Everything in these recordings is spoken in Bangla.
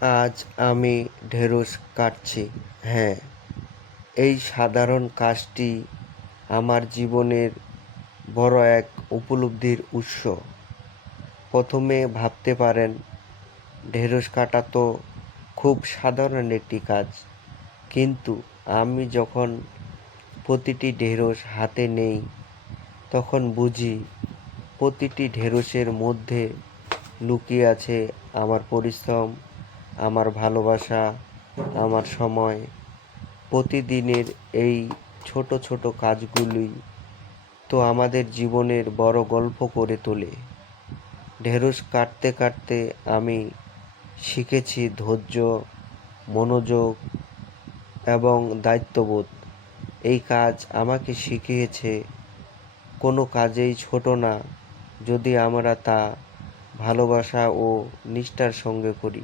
আজ আমি ঢেঁড়স কাটছি। হ্যাঁ এই সাধারণ কাজটি আমার জীবনের বড় এক উপলব্ধির উৎস। প্রথমে ভাবতে পারেন, ঢেঁড়স কাটা তো খুব সাধারণ একটি কাজ। কিন্তু আমি যখন প্রতিটি ঢেঁড়স হাতে নেই, তখন বুঝি প্রতিটি ঢেঁড়সের মধ্যে লুকিয়ে আছে আমার পরিশ্রম আমার ভালোবাসা, আমার সময়। প্রতিদিনের এই ছোট ছোট কাজগুলি তো আমাদের জীবনের বড় গল্প করে তোলে। ঢেঁড়স কাটতে কাটতে আমি শিখেছি ধৈর্য, মনোযোগ এবং দায়িত্ববোধ। এই কাজ আমাকে শিখিয়েছে, কোনো কাজেই ছোট না, যদি আমরা তা ভালোবাসা ও নিষ্ঠার সঙ্গে করি।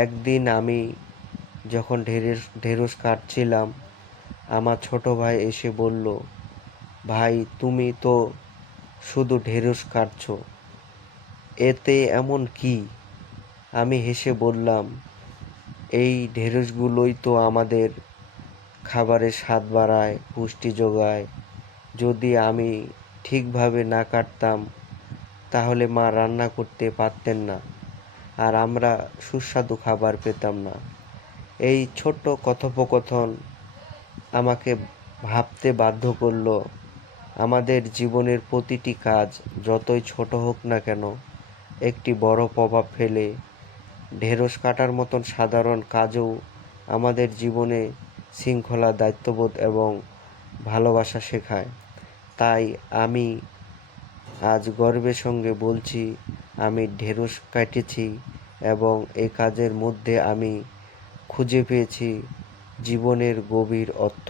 একদিন আমি যখন ঢেঁড়স ঢেঁড়স কাটছিলাম, আমার ছোট ভাই এসে বলল, ভাই, তুমি তো শুধু ঢেঁড়স কাটছো, এতে এমন কি? আমি হেসে বললাম, এই ঢেঁড়সগুলোই তো আমাদের খাবারের স্বাদ বাড়ায়, পুষ্টি যোগায়। যদি আমি ঠিকভাবে না কাটতাম, তাহলে মা রান্না করতে পারতেন না। আর আমরা সুস্বাদু খাবার পেতাম না। এই ছোট্ট কথোপকথন আমাকে ভাবতে বাধ্য করল, আমাদের জীবনের প্রতিটি কাজ যতই ছোট হোক না কেন, একটি বড় প্রভাব ফেলে। ঢেঁড়স কাটার মতন সাধারণ কাজও আমাদের জীবনে শৃঙ্খলা, দায়িত্ববোধ এবং ভালোবাসা শেখায়। তাই আমি আজ গর্বের সঙ্গে বলছি আমি ঢেঁড়স কাটেছি এবং এই কাজের মধ্যে আমি খুঁজে পেয়েছি জীবনের গভীর অর্থ।